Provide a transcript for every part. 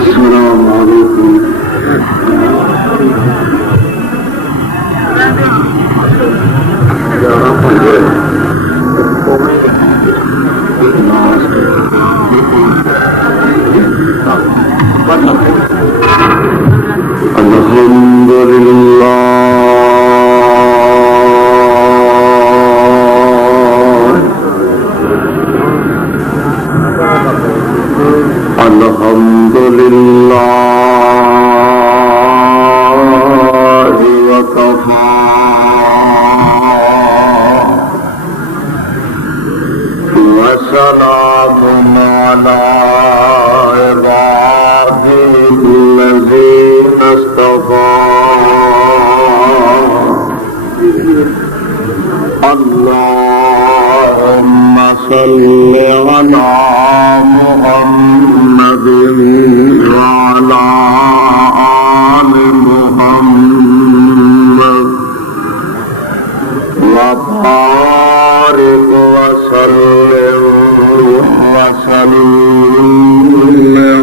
السلام علیکم الحمد للہ الحمد للہ وکفی وسلام علی عبادہ الذین اصطفی اللہم صل علی محمد وعلى آل محمد وبارك وسلم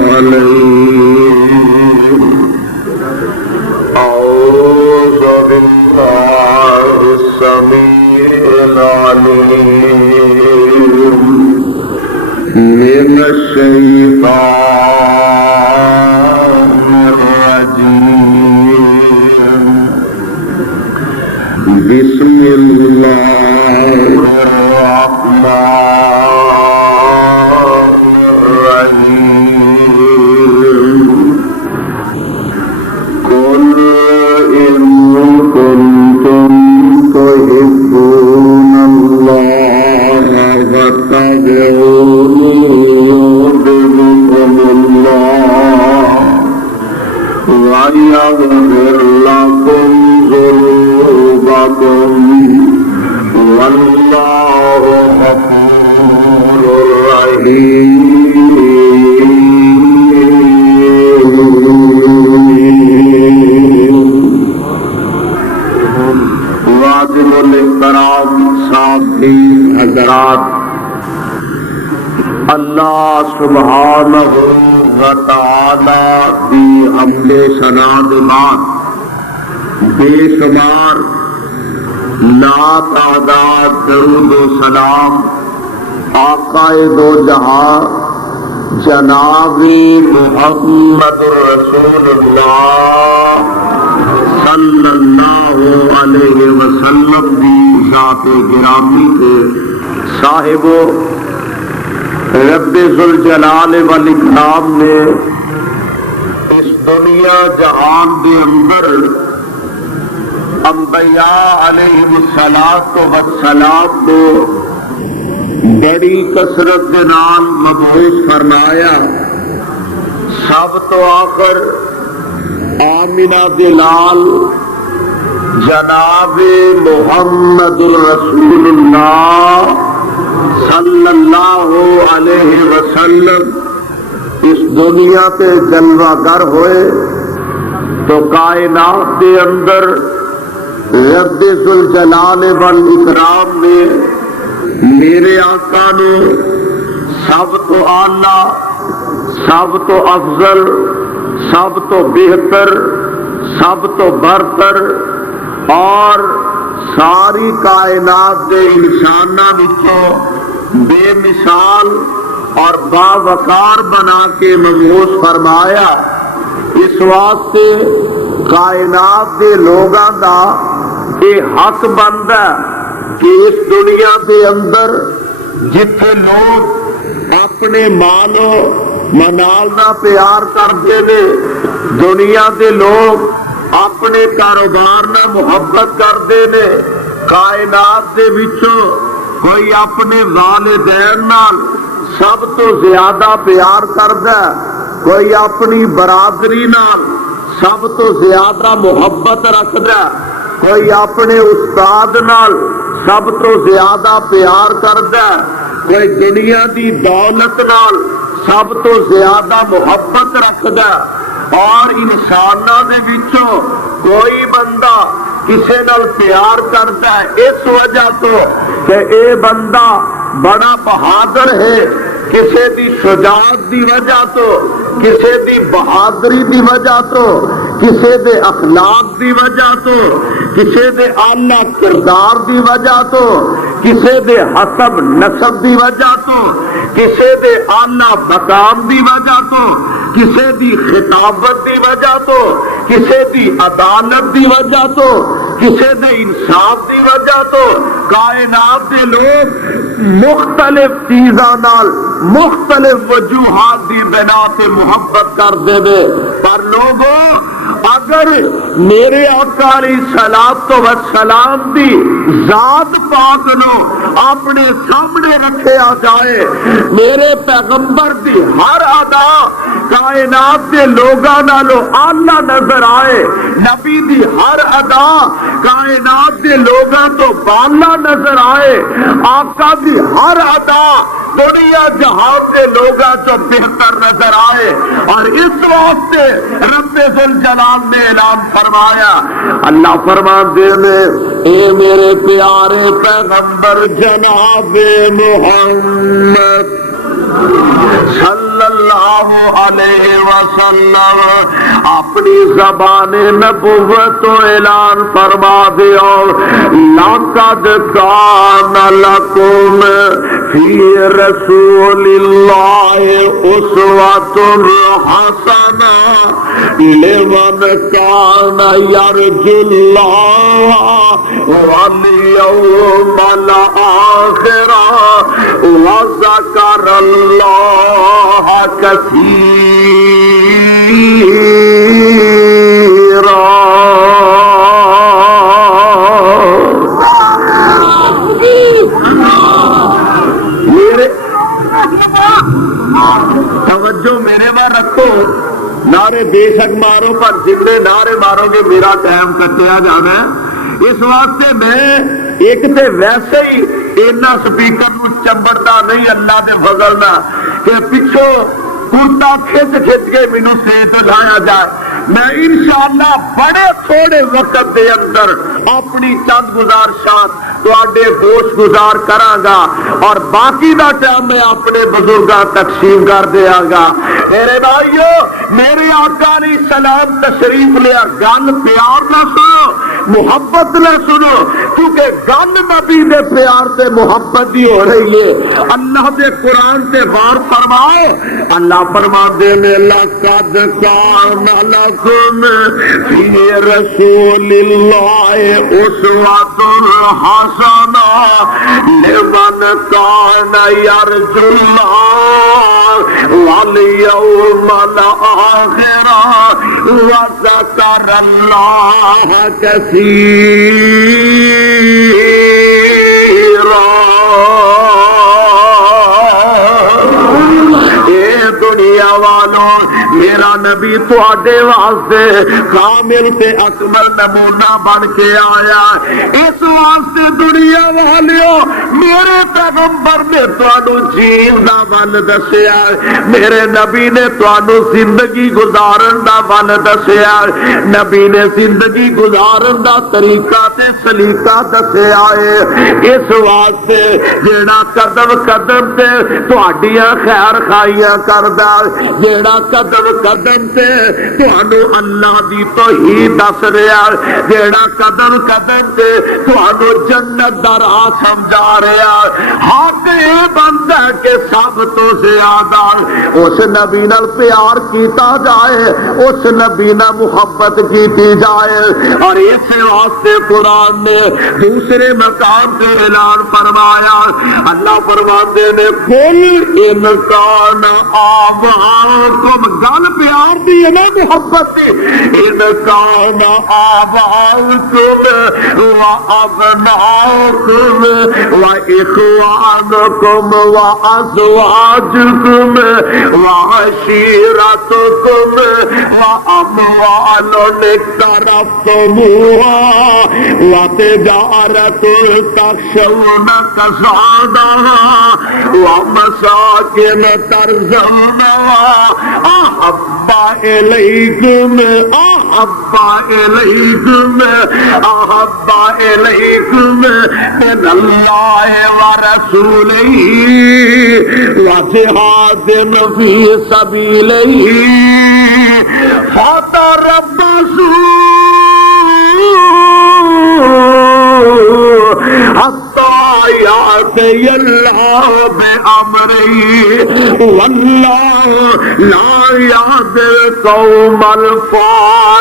عليه أعوذ بالله السميع العليم من الشيطان الرجيم بسم الله الرحمن الرحيم قل إن كنتم تحبون الله فاتبعوني ويغفر لكم ذنوبكم والله غفور رحيم واجب الاحترام ساتھی حضرات، اللہ سبحانہ وتعالی کی حمد ثنا کے بعد بے شمار لا تعداد درود و سلام آقائے دو جہاں جناب محمد رسول اللہ صلی اللہ علیہ وسلم کی ذات گرامی کے صاحبو رب ذوالجلال والاکرام نے اس دنیا جہان کے اندر انبیاء علیہ الصلوۃ والسلام کو بڑی کثرت کے نال مبعوث فرمایا. سب تو آخر آمنہ دے لال جناب محمد رسول اللہ صلی اللہ علیہ وسلم اس دنیا پہ جلوہ گر ہوئے تو کائنات کے اندر رب ذوالجلال والاکرام نے میرے آقا نے سب تو اعلیٰ، سب تو افضل، سب تو بہتر، سب تو برتر اور ساری کائنات کے انساناں وچوں بے مثال اور باوقار بنا کے مبعوث فرمایا. اس واسطے کائنات کے لوگاں دا یہ حق بنتا ہے کہ اس دنیا کے اندر جتھے لوگ اپنے مالو منال دا پیار کرتے ہیں، دنیا کے لوگ اپنے کاروبار نہ محبت کرتے ہیں، کائنات کے وچوں کوئی اپنے والدین نال سب تو زیادہ پیار کرتا ہے، کوئی اپنی برادری نال سب تو زیادہ محبت رکھتا ہے، کوئی اپنے استاد نال سب تو زیادہ پیار کرتا ہے، کوئی دنیا دی دولت نال سب تو زیادہ محبت رکھتا ہے، اور انساناں دے وچوں کوئی بندہ کسے نال پیار کرتا ہے اس وجہ تو کہ اے بندہ بڑا بہادر ہے، کسی دی شجاعت دی وجہ تو، کسی دی بہادری دی وجہ تو، کسی دے اخلاق دی وجہ تو، کسی دے اعلیٰ کردار دی وجہ تو، کسی دے حسب نسب دی وجہ تو، کسی دے اعلیٰ مقام دی وجہ تو، کسی دی خطابت دی وجہ تو، کسی دی عدالت دی وجہ تو، کسی دے انصاف دی وجہ تو کائنات دے لوگ مختلف چیزاں نال مختلف وجوہات دی بنا تے محبت کر دے دے، پر لوگوں اگر میرے آقا علیہ الصلوۃ والسلام دی ذات پاک نو اپنے سامنے رکھیا جائے، میرے پیغمبر دی ہر ادا کائنات دے لوگاں نالوں اعلیٰ نظر آئے، نبی دی ہر ادا کائنات دے لوگاں تو بالا نظر آئے، آقا دی ہر ادا دنیا جہان دے لوگاں تو بہتر نظر آئے، اور اس واسطے رب ذوالجلال نے اعلان فرمایا، اللہ فرماتے ہیں اے میرے پیارے پیغمبر جناب محمد صلی اللہ علیہ وسلم اپنی زبان نبوت تو اعلان فرما دیو، لقد کان لکم فی رسول اللہ اسوۃ حسنہ لمن کان یرجو اللہ والیوم الآخر وذکر اللہ کثیرا۔ توجہ میرے بار رکھو، نعرے بے شک مارو پر جتنے نعرے مارو گے میرا ٹائم کٹیا جانا ہے، اس واسطے میں ایک تے ویسے ہی اینا سپیکر نو چمبڑتا نہیں اللہ دے فضل نہ کہ پچھو کرتا کھچ کھچ کے مینوں سٹیج تے لایا جائے، میں انشاءاللہ بڑے تھوڑے وقت دے اندر اپنی چند گزارشات تواڈے گوش گزار کراں گا، اور باقی دا ٹائم میں اپنے بزرگاں تقسیم کر دیاں گا۔ میرے بھائیو، میرے آقا علیہ السلام تشریف لیا، گل پیار نہ سنو، محبت نہ سنو، کیونکہ گل نبی دے پیار تے محبت دی ہو رہی ہے۔ اللہ دے قرآن تے غور فرماؤ، اللہ فرماتے ہیں لقد کان لکم فی رسول اللہ اسوۃ حسنہ لمن کان یرجو اللہ والیوم الآخر وذکر اللہ کثیرا۔ دنیا والوں، میرا نبی تواڈے واسطے کامل تے اکمل نمونہ بن کے آیا، اس واسطے دنیا والیوں میرے پیغمبر نے تانوں جین دا ون دسیا، میرے نبی نے تانوں زندگی گزارن دا ون دسیا، نبی نے زندگی گزارن دا طریقہ تے سلیقہ دسیا ہے، اس واسطے جیڑا قدم قدم تے تہاڈیاں خیر خائیاں کردا، جیڑا قدم قدم تے تانوں اللہ دی توحید دس رہا، جیڑا قدم قدم تے تانوں جنت دا راہ سمجھا رہا، حق یہ بنتا ہے کہ سب تو زیادہ اس نبی نال پیار کیتا جائے، اس نبی نال محبت کیتی جائے، اور اس واسطے قرآن نے دوسرے مقام سے اعلان فرمایا، اللہ فرماتے ہیں قل ان کان آباؤکم، گل پیار دی ہے نا محبت دی، ان کان آباؤکم و ابناؤکم و اخوانکم و ازواجکم و عشیرتکم و اموال اقترفتموها و تجارت تخشون کسادها و مساکن ترضونها احب الیکم احب الیکم من اللہ ورسولہ وجہاد فی سبیلہ فتربصوا حتی یأتی اللہ بأمرہ واللہ لا یہدی القوم الفاسقین۔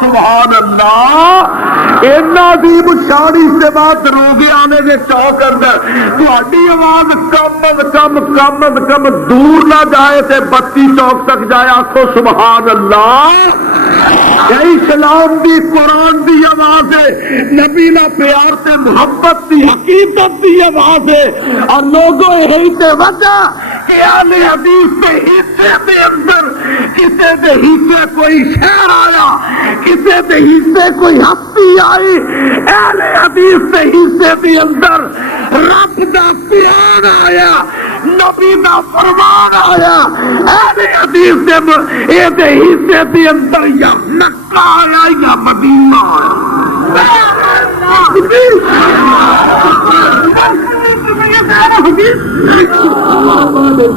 سبحان اللہ۔ اینا عظیم شانی سے بات روگی آنے کے چوک اندر تہاڈی آواز کم از کم دور نہ جائے تے بتی چوک تک جائے، آکھو سبحان اللہ۔ اسلام دی قرآن دی آواز ہے، نبی نا پیار تے محبت دی حقیقت دی آواز ہے، اور لوگوں یہی تے وجہ کہ اہل حدیث کے حصے دے اندر کسے دے حصے کوئی شعر آیا، کسے دے حصے کوئی ہستی آئی، اہل حدیث کے حصے دے اندر رب دا پیار آیا، نبی دا فرمان آیا، اہل حدیث دے حصے دے اندر یا مکہ آیا یا مدینہ آیا۔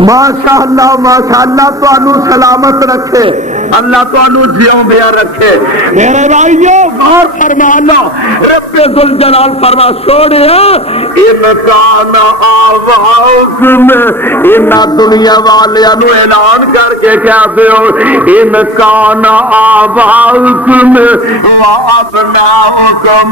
ماشاءاللہ ماشاءاللہ، تو انو سلامت رکھے اللہ، تو انو جیوں بیا رکھے۔ میرے بھائیو غور فرما لو، رب ذوالجلال فرما چھوڑیا ان کان آباؤکم، ان دنیا والیاں نو اعلان کر کے کہہ دیو ان کان آباؤکم و ابناؤکم،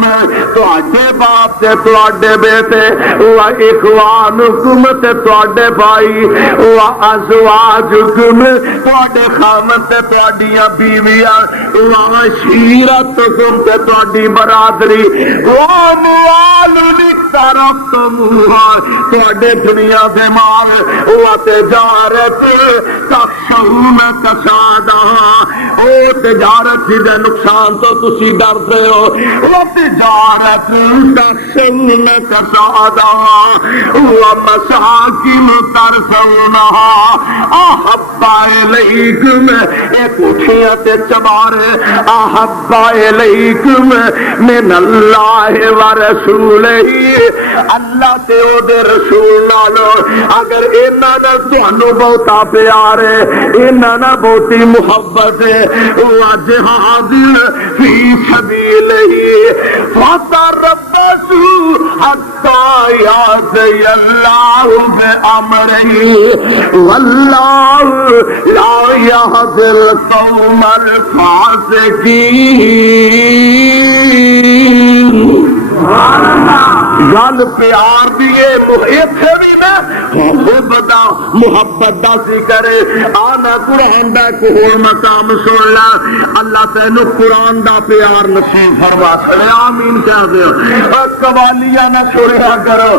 تواڈے باپ تے تواڈے بیٹے، و اخوانکم تے تواڈے بھائی، و ازواجکم تواڈے خاوند تے تواڈیاں بیویاں، و عشیرتکم تے تواڈی برادری، و اموال اقترفتموہا تواڈے دنیا دے مال، و تجارت تخشون کسادہا او تجارت دے نقصان تو تسی ڈردے ہو، و تجارت تخشون کسادہا و مساکن ترضونہا احب الیکم، ایک اٹھیاں تے چمارے، احب الیکم من اللہ ورسولہ، اللہ تے او دے رسول نالو اگر انہاں نال تانوں بہتا پیار ہے، انہاں نال بہتی محبت ہے، وجہاد فی سبیلہ فتربصوا حتی یأتی اللہ بأمرہ واللہ لا یہدی القوم الفاسقین۔ گل پیار دیے محبت بھی نہ محبت دا ذکر آنا قرآن دا کوئی مقام سن لا، اللہ تینو قرآن دا پیار نصیب فرما سکے، آمین کہہ دیو۔ قوالیاں نہ سنیا کرو،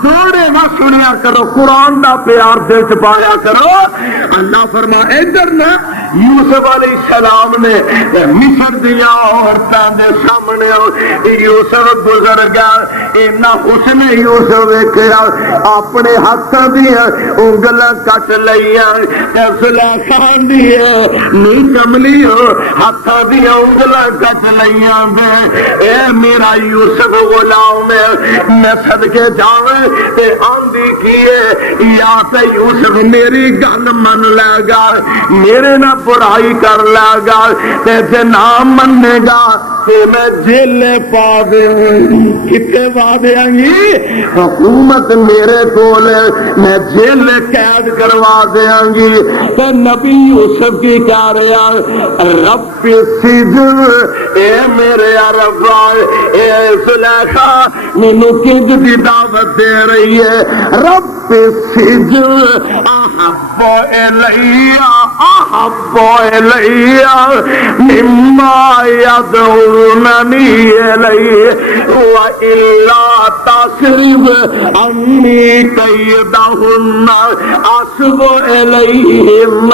تھوڑے نہ سنیا کرو، قرآن دا پیار دل چ پایا کرو۔ اللہ فرما ادھر نہ یوسف علیہ السلام نے مصر دیا عورتاں دے سامنے یوسف گزر گیا، اینا حسن یوسف ویکھیا اپنے ہاتھاں دیا انگلاں کٹ لئیاں، زلیخا دیا نہیں کملی ہاتھاں دیا انگلاں کٹ لئیاں، اے میرا یوسف غلام میں صدقے جاویں تے آندھی کیے، یا تے یوسف میری گل من لے گا، میرے نہ برائی کر لے گا، تے جے نہ منے گا تے میں جیل پا دے، کتے پا دیا گی حکومت میرے کول، میں جیل قید کروا دیا گی۔ تے نبی یوسف کی کہہ رہا رب سجن، اے میرے ربا اے زلیخا مینوں کنج دی دعوت دے رہی ہے، رب سجن احب الیہ مما یدعوننی الیہ والا تصرف عنی کیدہن اصب الیہن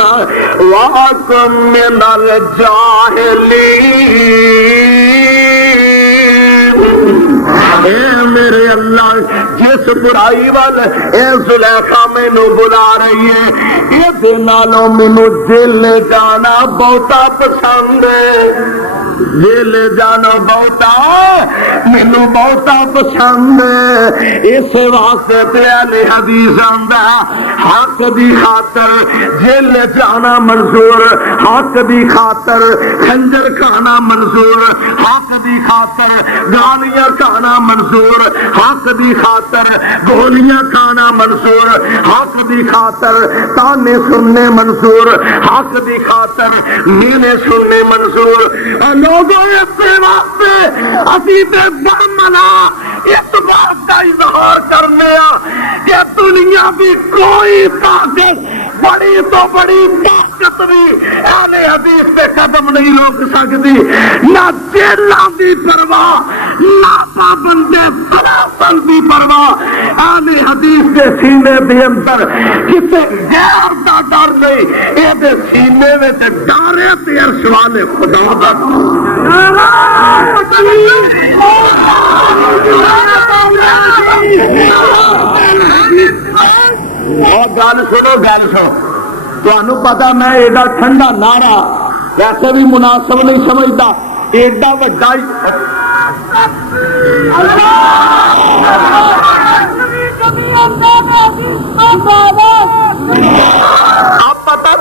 واکن من الجاہلین۔ اے میرے اللہ جس برائی وال اے زلیخا مینوں بلا رہی ہے یہ نالوں مینوں جیل جانا بہتا پسند ہے، جیل جانا بہتا مینوں بہتا پسند ہے۔ اس واسطے تے اہل حدیث آندا حق دی خاطر جیل جانا منظور، حق دی خاطر خنجر کھانا منظور، حق دی خاطر گالیاں کھانا منظور، حق دی خاطر گولیاں کھانا منظور، حق دی خاطر تانے سننے منظور، حق دی خاطر مینے سننے منظور۔ اور لوگوں اس واسطے اسی تے برملا اس بات کا اظہار کرنے کہ دنیا کی کوئی طاقت بڑی تو بڑی طاقت بھی اہل حدیث کے قدم نہیں روک سکتی، نہ جیلاں دی پرواہ نہ پابندے سلاسل دی پرواہ۔ اہل حدیث کے سینے دے اندر کسی غیر دا ڈر نہیں، یہ دے سینے میں تے ڈر ہے تے عرش والے خدا دا۔ اور گل سنو گل سنو، تمہیں پتا میں ایڈا ٹھنڈا نعرہ ویسے بھی مناسب نہیں سمجھتا، ایڈا وڈا اب پتا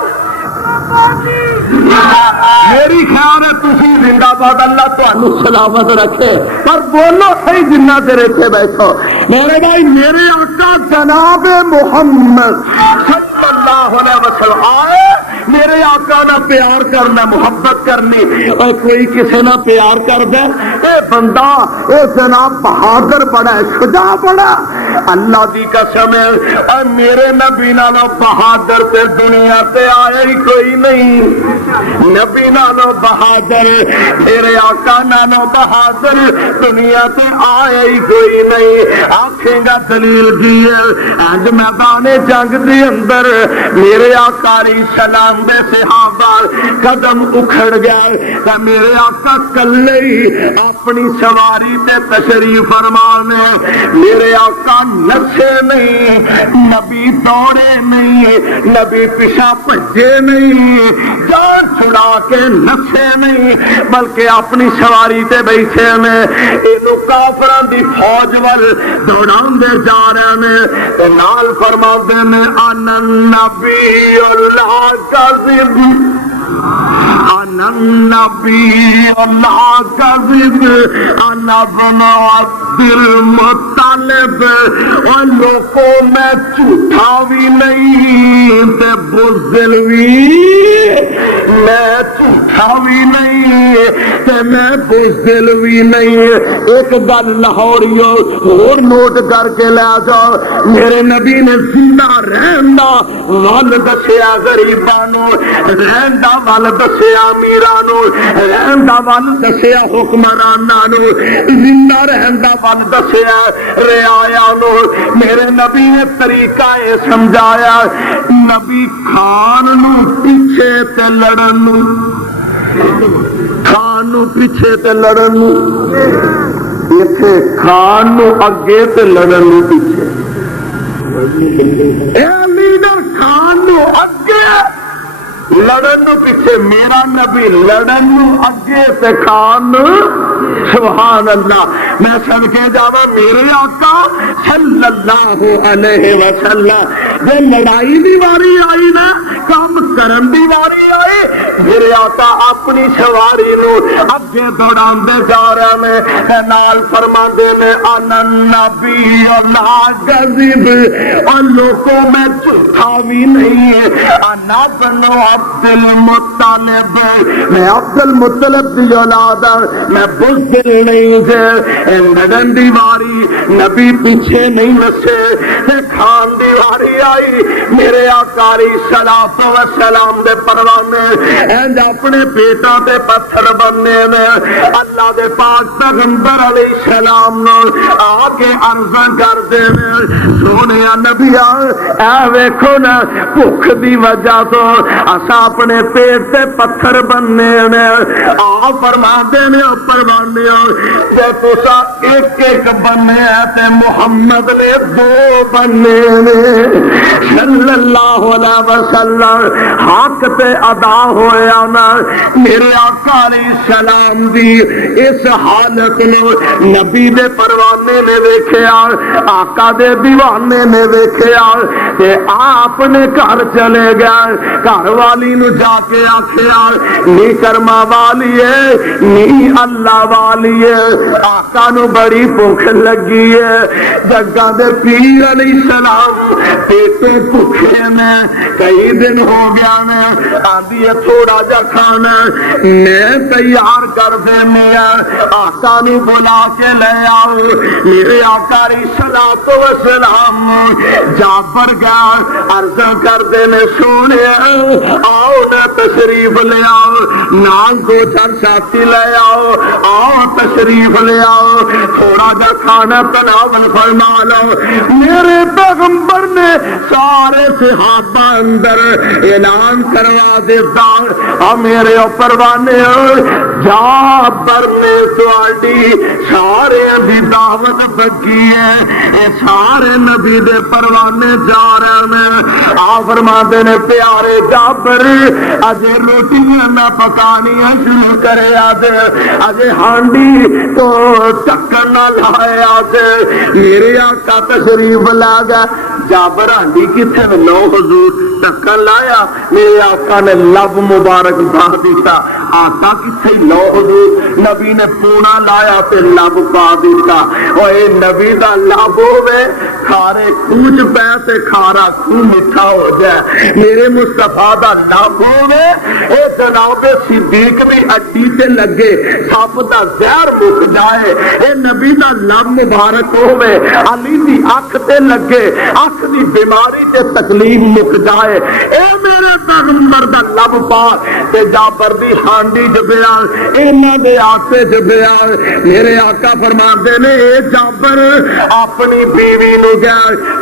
میری خیال ہے تسی زندہ باد، اللہ تمہیں سلامت رکھے، پر بولو صحیح جنہ سے رکھے بیٹھو میرے بھائی۔ میرے آقا جناب محمد صلی اللہ علیہ وسلم آئے، میرے آقا نہ پیار کرنا محبت کرنی، اور کوئی کسی نہ پیار کر دے اے بندہ اے جناب بہادر بڑا ہے، شجاع بڑا، اللہ دی قسم ہے اور میرے نبی نالوں بہادر تے دنیا تے آیا ہی کوئی نہیں، نبی نالوں بہادر میرے آقا نالوں بہادر دنیا تے آیا ہی کوئی نہیں۔ آنکھیں گا دلیل کی ہے، آج میدان جنگ دے اندر میرے آقا علیہ السلام دے صحابہ قدم اکھڑ گئے کہ میرے آقا کلے ہی اپنی سواری تے تشریف فرمانے، میرے آقا نچے نہیں، نبی دوڑے نہیں، نبی پیچھا بھجے نہیں، جان چھڑا کے نچے نہیں، بلکہ اپنی سواری تے بیٹھے نے، اینو کافراں دی فوج ول دوڑاندے جا رہے نے تے نال فرماندے نے انا النبی اللہ کاذب، انا النبی اللہ کاذب، انا ابن عبد المطلب، اور لوگوں میں جھوٹا بھی نہیں تے بزدل بھی، میں جھوٹا بھی نہیں تے میں بزدل بھی نہیں۔ ایک گل لاہوریو اور نوٹ کر کے لے جاؤ، میرے نبی نے زندہ رہن دا ول دسیا غریباں نو، رہن دا ول دسیا امیراں نو، رہن دا ول دسیا حکمراناں نو، زندہ رہن دا ول دسیا رعایا نو۔ میرے نبی نے طریقہ یہ سمجھایا، نبی کھان نو پیچھے تے لڑن نو، کھان نو پیچھے تے لڑن نو، ایتھے کھان نو اگے تے لڑن نو پیچھے، اے لیڈر کھان نو اگے لڑن نو پیچھے، میرا نبی لڑن نو اگے تے کھان نو، سبحان اللہ۔ میں صدقے جاواں میرے آقا صلی اللہ علیہ وسلم جے لڑائی دی واری آئی نا، کام کرن دی واری آئی، میرے آقا اپنی سواری نو اگے دوڑاندے جا رہے نے تے نال فرماندے نے انا النبی اللہ کاذب، اور لوگوں میں جھوٹا بھی نہیں ہے، انا ابن عبد المطلب، میں عبد المطلب دی اولاد، میں بزدل نہیں ہے۔ لڑن دی واری نبی پیچھے نہیں نسے، کھان دی واری آئی میرے آقا علیہ الصلوۃ والسلام دے پروانے اینج اپنے پیٹاں تے پتھر بننے نے۔ اللہ دے پاک پیغمبر علیہ السلام نو آ کے عرض کردے نے سونیا نبیا اے ویکھو نا بھوک دی وجہ تو اسا اپنے پیٹ تے پتھر بننے نے۔ آ فرماندے نے پروانے جے تسا ایک ایک بننے تے محمد نے دو بننے نے صلی اللہ علیہ وسلم۔ حق تے ادا ہویا نا میرے آقا علیہ السلام دی اس حالت نو نبی دے پروانے نے ویکھیا، آقا دے دیوانے نے ویکھیا تے آپ نے گھر چلے گیا۔ گھر والی نو جا کے آکھیا نی کرما والی ہے نی اللہ والی ہے، آقا نو بڑی بھوک لگی ہے۔ جگہ دے پیر علیہ السلام پیٹے بھوکے میں کئی دن ہو گیا میں آدھی تھوڑا جا کھانا میں تیار کر دینی ہے، آقا نو بلا کے لے آؤ۔ میرے آقا علیہ الصلوۃ والسلام جعفر گیا عرض کر دینے سونے آؤ نہ تشریف لے آؤ، نال دو چار ساتھی لے آؤ، آؤ تشریف لے آؤ، تھوڑا جا کھانا تناول فرما لو۔ میرے پیغمبر نے سارے صحابہ اندر اعلان کروا دیتا میرے پروانے جعفر نے تواڈی سارے دی دعوت پکی ہے، اے سارے نبی دے پروانے جا رہے ہیں۔ آ فرماتے نے پیارے جعفر اجے روٹیاں نہ پکانیاں شروع کرے اجے ہانڈی تو ٹکن نہ لائے میرے آقا تشریف لا گیا۔ جعفر ہانڈی کتنے لو حضور ٹکن لایا، میرے آقا نے لب مبارک پا دیتا۔ آقا کتنے لو حضور نبی نے پونا لایا تے لب پا دیتا۔ اے نبی دا لب ہوے کھارے کوچ پے تے کھارا کو میٹھا ہو جائے، میرے مصطفیٰ دا لب ہوے اے جناب صدیق دی اٹی تے لگے سپ دا زہر مک جائے، اے نبی دا لب مبارک ہوے علی دی اکھ تے لگے اکھ دی بیماری تے تکلیف مک جائے، اے میرے پیغمبر دا لب پاک تے جعفر دی ہانڈی جبیا انہاں دے آٹے جبیا۔ میرے آقا فرماندے نے اے جعفر اپنی بیوی نو گیا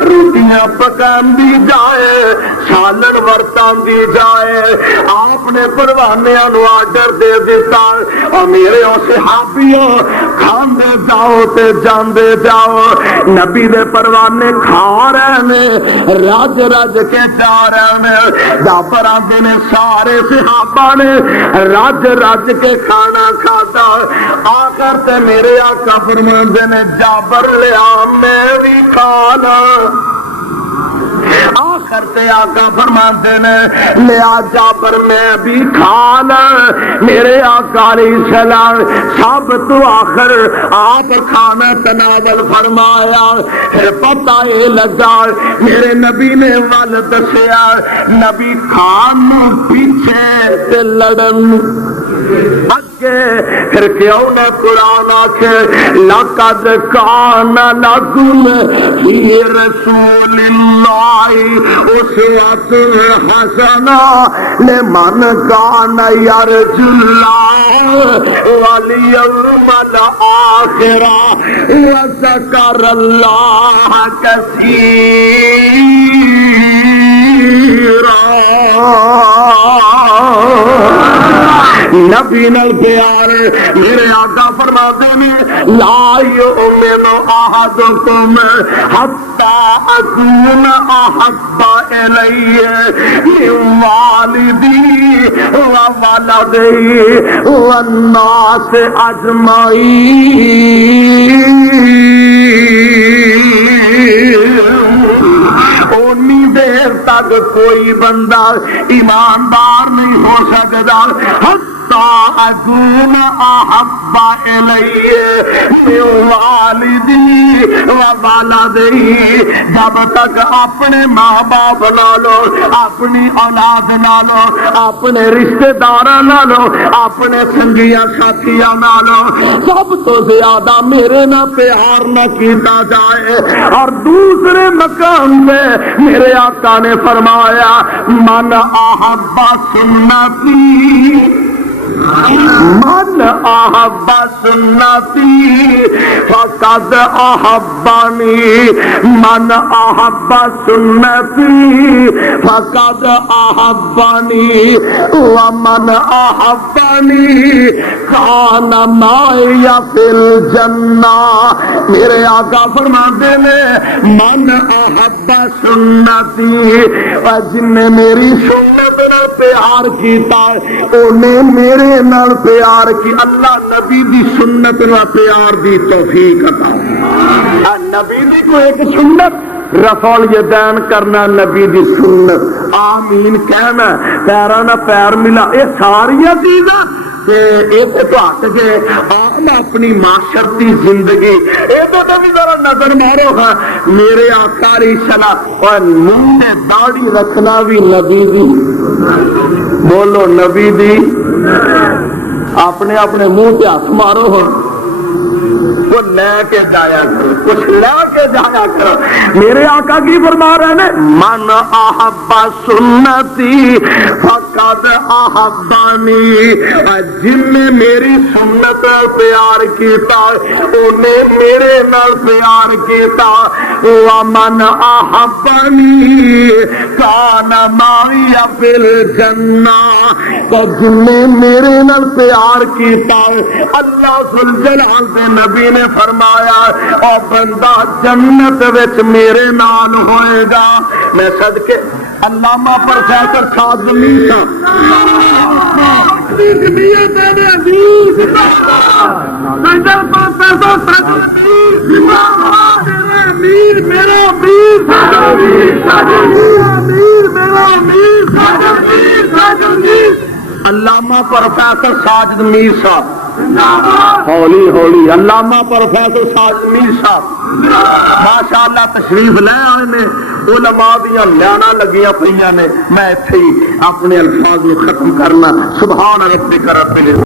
روٹیاں پکان دی جائے سالن ورتان دی جائے، آپ نے پروانیاں نو آرڈر دے دیتا اور میرے صحابیوں کھاندے جاؤ تے جاندے جاؤ۔ نبی دے پروانے کھا رہے نے رج رج کے جا رہے نے۔ جعفر آندے نے سارے صحابہ نے رج رج کے کھانا کھاتا، آخر تے میرے آقا فرماندے نے جعفر لیا میں بھی کھانا، آخر تے آقا فرماتے نے لیا جعفر میں بھی کھانا۔ میرے آقا علیہ السلام سب تو آخر آپ کھانا تناول فرمایا، پھر پتہ یہ لگا میرے نبی نے ول دسیا نبی کھان پیچھے تے لڑن اگے، پھر کیوں نہ قرآن آکھے لقد کان لکم فی رسول اللہ اسوۃ حسنہ لمن کان یرجو اللہ والیوم الآخر وذکر اللہ کثیرا۔ نبی نال پیار میرے آقا فرماتے ہیں لا یؤمن احدکم حتی اکون احب الیہ من والدی وولدی والناس اجمعین۔ اتنی دیر تک کوئی بندہ ایماندار نہیں ہو سکتا اکون احب الیہ من والدی ووالدیہ، جب تک اپنے ماں باپ نالو، اپنی اولاد نالو، اپنے رشتہ داراں نالو، اپنے سنگیاں ساتھیاں نالو سب تو زیادہ میرے نہ پیار نہ کیتا جائے۔ اور دوسرے مقام پہ میرے آقا نے فرمایا من احب سنتی، من احب سنتی فقد احبانی، من احب سنتی فقد احبانی ومن احبانی کان معی فی الجنہ۔ میرے آقا فرماتے ہیں من احب سنتی، جن نے میری سنت نال پیار کیتا انہیں میرے نال پیار کی۔ اللہ نبی دی سنت نال پیار دی توفیق عطا۔ نبی دی کو ایک سنت رفع الیدین کرنا، نبی دی سنت آمین کہنا، پیراں نہ پیر ملا، یہ ساری چیزاں ہٹ کے عام اپنی معاشرتی زندگی یہ بھی ذرا نظر مارو ہاں۔ میرے آقا علیہ السلام اور منہ میں داڑھی رکھنا بھی نبی دی، بولو نبی دی، اپنے اپنے منہ پہ ہاتھ مارو ہاں، وہ لے کے جایا کرو، کچھ لے کے جایا کرو۔ میرے آقا کی فرما رہے ہیں من احب سنتی فقد احبانی، جن نے میری سنت پیار کیتا انہیں میرے نال پیار کیتا، ومن احبنی کان معی فی الجنہ، جن نے میرے نال پیار کیتا اللہ ذوالجلال دے نبی نے فرمایا او بندہ جنت وچ میرے نال ہوئے گا۔ میں صدقے علامہ پروفیسر کاظمی صاحب علامہ پروفیسر ساجد میر صاحب، ہولی ہولی علامہ پروفیسر ساجد میر صاحب ماشاءاللہ تشریف لے آئے نے، علماء دیاں لیانا لگیاں پئیاں نے۔ میں ایتھے ہی اپنے الفاظ کو ختم کرنا۔ سبحان ربک رب العزت